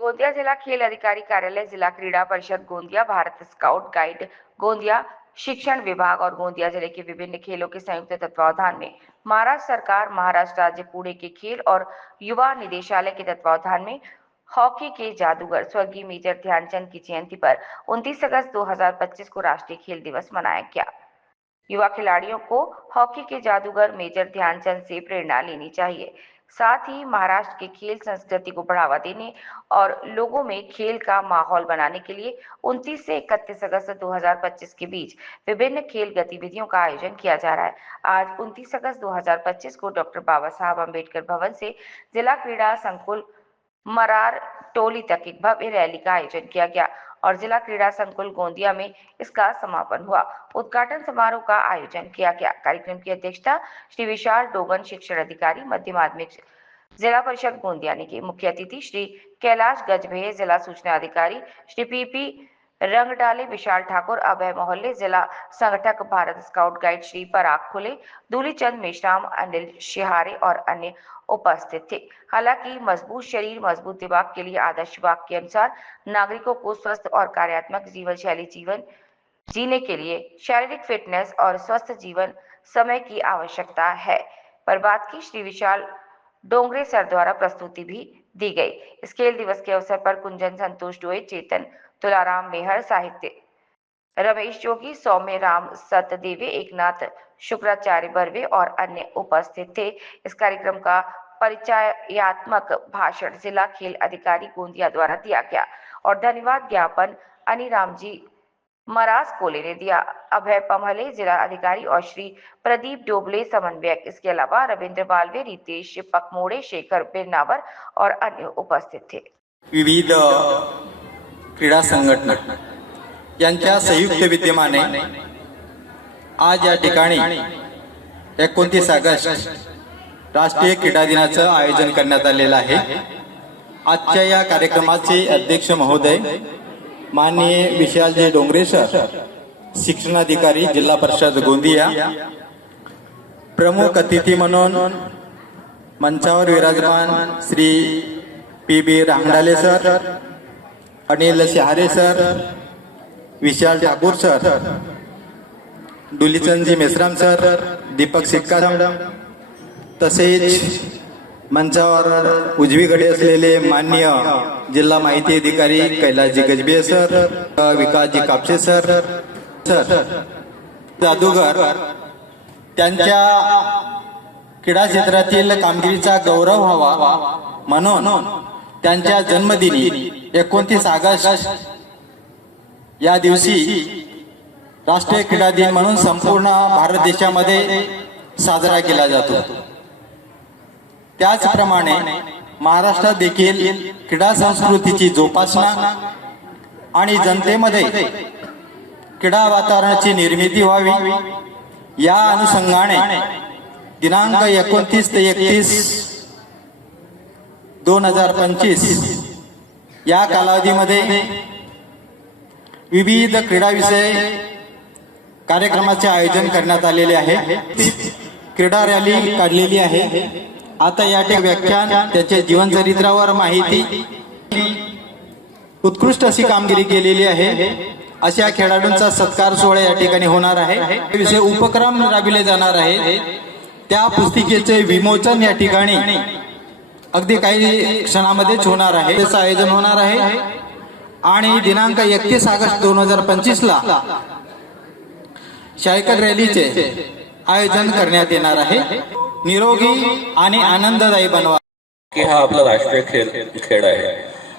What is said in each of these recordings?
गोंदिया जिला खेल अधिकारी कार्यालय, जिला क्रीड़ा परिषद गोंदिया, भारत स्काउट गाइड गोंदिया, शिक्षण विभाग और गोंदिया जिले के विभिन्न खेलों के संयुक्त तत्वावधान में महाराष्ट्र सरकार, महाराष्ट्र राज्य पुणे के खेल और युवा निदेशालय के तत्वावधान में हॉकी के जादूगर स्वर्गीय मेजर ध्यानचंद की जयंती पर 29 अगस्त 2025 को राष्ट्रीय खेल दिवस मनाया गया। युवा खिलाड़ियों को हॉकी के जादूगर मेजर ध्यानचंद से प्रेरणा लेनी चाहिए। साथ ही महाराष्ट्र के खेल संस्कृति को बढ़ावा देने और लोगों में खेल का माहौल बनाने के लिए 29 से 31 अगस्त 2025 के बीच विभिन्न खेल गतिविधियों का आयोजन किया जा रहा है। आज 29 अगस्त 2025 को डॉक्टर बाबा साहब अम्बेडकर भवन से जिला क्रीड़ा संकुल मरार टोली तक एक भव्य रैली का आयोजन किया गया और जिला क्रीड़ा संकुल गोंदिया में इसका समापन हुआ। उद्घाटन समारोह का आयोजन किया गया। कार्यक्रम की अध्यक्षता श्री विशाल डोगन, शिक्षण अधिकारी, मध्य माध्यमिक जिला परिषद गोंदिया ने की। मुख्य अतिथि श्री कैलाश गजभे, जिला सूचना अधिकारी श्री पीपी रंगडाले, विशाल ठाकुर, अभय मोहल्ले, जिला संगठक भारत स्काउट गाइड श्री पराग खुले, दूलीचंद मेश्राम, अनिल शिहारे और अन्य उपस्थित थे। हालांकि मजबूत शरीर मजबूत दिमाग के लिए आदर्श वाक्य के अनुसार नागरिकों को स्वस्थ और कार्यात्मक जीवन शैली जीने के लिए शारीरिक फिटनेस और स्वस्थ जीवन समय की आवश्यकता है पर बात की श्री विशाल डोंगरे सर द्वारा प्रस्तुति भी दी गई। इस खेल दिवस के अवसर पर कुंजन संतोष डोए, चेतन तुलाराम मेहर, साहित्य रमेश जोगी, सौम्य राम सतदेवे, एकनाथ शुक्राचार्य बर्वे और अन्य उपस्थित थे। इस कार्यक्रम का परिचयात्मक भाषण जिला खेल अधिकारी गोंदिया द्वारा दिया गया और धन्यवाद ज्ञापन अनिराम जी मरास कोले ने दिया। अभय पमहले जिला अधिकारी और श्री प्रदीप डोबले समन्वयक। इसके अलावा रविंद्र बालवे, रितेश पकमोड़े, शेखर बिरनावर और अन्य उपस्थित थे। विविध क्रीडा संघटना यांच्या संयुक्त विद्यमाने आज या ठिकाणी 29 ऑगस्ट राष्ट्रीय क्रीडा दिनाचं आयोजन करण्यात आलेलं आहे। आजच्या या कार्यक्रमाचे अध्यक्ष महोदय माननीय विशालजी डोंगरे सर, शिक्षणाधिकारी, जिल्हा परिषद गोंदिया, प्रमुख अतिथी म्हणून मंचावर विराजमान श्री पी.बी. रांगडाले सर, अनिल शहारे सर, विशाल ठाकूर सर, दुलीचंदजी मेश्राम सर, दीपक सिक्का, तसेच मंचावर उजवीकडे असलेले माननीय जिल्हा माहिती अधिकारी कैलाशजी गजबे सर, विकासजी कापसे सर, जादूगर त्यांच्या क्रीडा क्षेत्रातील कामगिरीचा गौरव व्हावा म्हणून त्यांच्या जन्मदिनी 29 ऑगस्ट या दिवशी राष्ट्रीय क्रीडा दिन म्हणून संपूर्ण भारत देशामध्ये साजरा केला जातो। त्याचप्रमाणे महाराष्ट्रात देखील क्रीडा संस्कृतीची जोपासना आणि जनतेमध्ये क्रीडा वातावरणाची निर्मिती व्हावी या अनुषंगाने दिनांक 29 ते 31 2025 या कालावधीमध्ये विविध क्रीडा विषय कार्यक्रमाचे आयोजन करण्यात आलेले आहे। क्रीडा रॅली काढलेली आहे। आता या ठिकाणी व्याख्यान, त्याच्या जीवन चरित्रावर माहिती, उत्कृष्ट अशी कामगिरी केलेली आहे अशा खेळाडूंचा सत्कार सोहळा या ठिकाणी होणार आहे। विषय उपक्रम राबविले जाणार आहे। त्या पुस्तिकेचे विमोचन या ठिकाणी अगदी काही क्षणामध्येच होणार आहे। त्याचं आयोजन होणार आहे आणि दिनांक 31 ऑगस्ट 2025 ला सायकल रॅलीचे आयोजन करण्यात येणार आहे। निरोगी आणि आनंददायी बनवा की हा आपला राष्ट्रीय खेळ आहे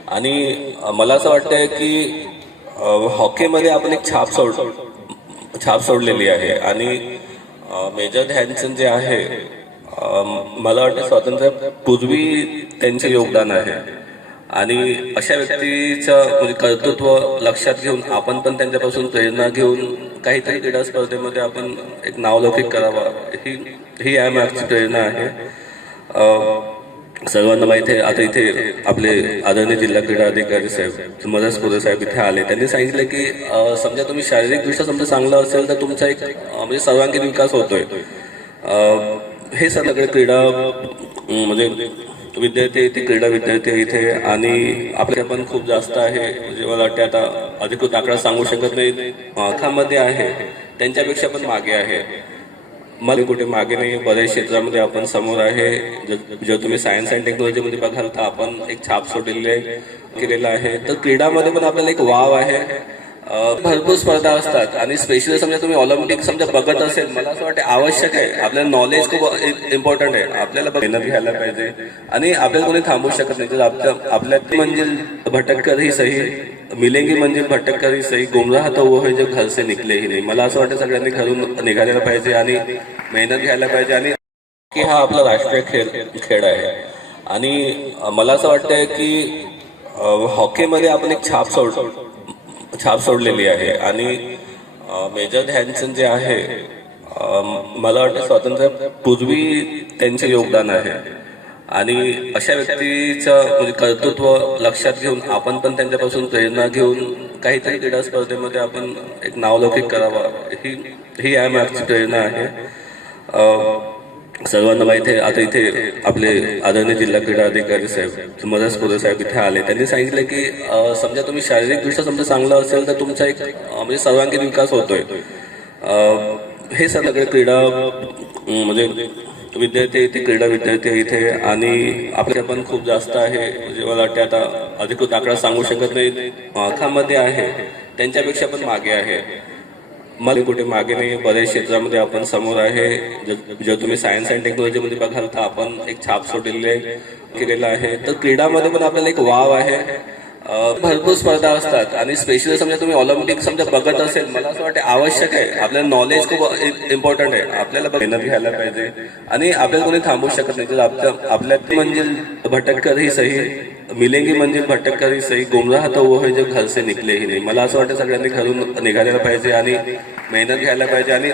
आणि मला असं वाटतंय की हॉकीमध्ये आपण एक छाप सोडलेली आहे आणि मेजर ध्यानचंद जे आहे मला वाटतं स्वातंत्र्यापूर्वी त्यांचे योगदान आहे आणि अशा व्यक्तीचं म्हणजे कर्तृत्व लक्षात घेऊन आपण पण त्यांच्यापासून प्रेरणा घेऊन काहीतरी क्रीडा स्पर्धेमध्ये आपण एक नावलौकिक करावा ही यामागची प्रेरणा आहे। सर्वांना माहिती आहे, आता इथे आपले आदरणीय जिल्हा क्रीडा अधिकारी साहेब मदत पुरे साहेब इथे आले. त्यांनी सांगितलं की समजा तुम्ही शारीरिकदृष्ट्या समजा चांगलं असेल तर तुमचा एक म्हणजे सर्वांगीण विकास होतोय. हे सगळे क्रीडा म्हणजे विद्यार्थी इथे क्रीडा विद्यार्थी इथे आणि आपल्या पण खूप जास्त आहे. म्हणजे मला वाटते आता अधिकृत आकडा सांगू शकत नाही, मध्ये आहे त्यांच्यापेक्षा पण मागे आहे. मला कुठे मागे नाही, बऱ्याच क्षेत्रामध्ये आपण समोर आहे. जर तुम्ही सायन्स अँड टेक्नॉलॉजीमध्ये बघाल तर आपण एक छाप केलेला आहे. तर क्रीडामध्ये पण आपल्याला एक वाव आहे. भरपूर स्पर्धा असतात आणि स्पेशली समजा तुम्ही ऑलिम्पिक समजा बघत असेल, मला असं वाटतं आवश्यक आहे. आपल्याला नॉलेज खूप इम्पॉर्टंट आहे. आपल्याला मेहनत घ्यायला पाहिजे आणि आपल्याला कोणी थांबू शकत नाही. जर आपल्या मंजिल भटक कर ही सही, मिलेंगी मंजिल भटक कर ही सही, गुमराह तो वो है जो घर से निकले ही नाही. मला असं वाटतं सगळ्यांनी घरून निघालेलं पाहिजे आणि मेहनत घ्यायला पाहिजे. आणि की हा आपला राष्ट्रीय खेळ आहे आणि मला असं वाटतंय की हॉकीमध्ये आपण एक छाप सोडलेली आहे. आणि मेजर ध्यानचंद जे आहे, मला वाटतं स्वातंत्र्यापूर्वी त्यांचे योगदान आहे आणि अशा व्यक्तीचं म्हणजे कर्तृत्व लक्षात घेऊन आपण पण त्यांच्यापासून प्रेरणा घेऊन काहीतरी क्रीडा स्पर्धेमध्ये आपण एक नावलौकिक करावा, ही मागची प्रेरणा आहे. सर्वांना माहिती आहे, आता इथे आपले आदरणीय जिल्हा क्रीडा अधिकारी साहेब मदत पुरे साहेब इथे आले. त्यांनी सांगितलं की समजा तुम्ही शारीरिकदृष्ट्या समजा चांगलं असेल तर तुमचा एक म्हणजे सर्वांगीण विकास होतोय. हे सगळे क्रीडा म्हणजे विद्यार्थी इथे क्रीडा विद्यार्थी इथे आणि आपल्या पण खूप जास्त आहे. म्हणजे मला वाटते आता अधिकृत आकडा सांगू शकत नाही, मध्ये आहे त्यांच्यापेक्षा पण मागे आहे. मला कुठे मागे नाही, बऱ्याच क्षेत्रामध्ये आपण समोर आहे. जर तुम्ही सायन्स अँड टेक्नॉलॉजीमध्ये बघाल तर आपण एक छाप केलेला आहे. तर क्रीडामध्ये पण आपल्याला एक वाव आहे. भरपूर स्पर्धा असतात आणि स्पेशली समजा तुम्ही ऑलिम्पिक समजा बघत असेल, मला असं वाटतं आवश्यक आहे. आपल्याला नॉलेज खूप इम्पॉर्टंट आहे. आपल्याला मेहनत घ्यायला पाहिजे आणि आपल्याला कोणी थांबू शकत नाही. जर आपल्या मंजिल भटक कर ही सही, मिलेंगी मंजिल भटक कर ही सही, गुमराह तो वो है जो घर से निकले ही नाही. मला असं वाटतं सगळ्यांनी घरून निघालेलं पाहिजे आणि मेहनत घ्यायला पाहिजे आणि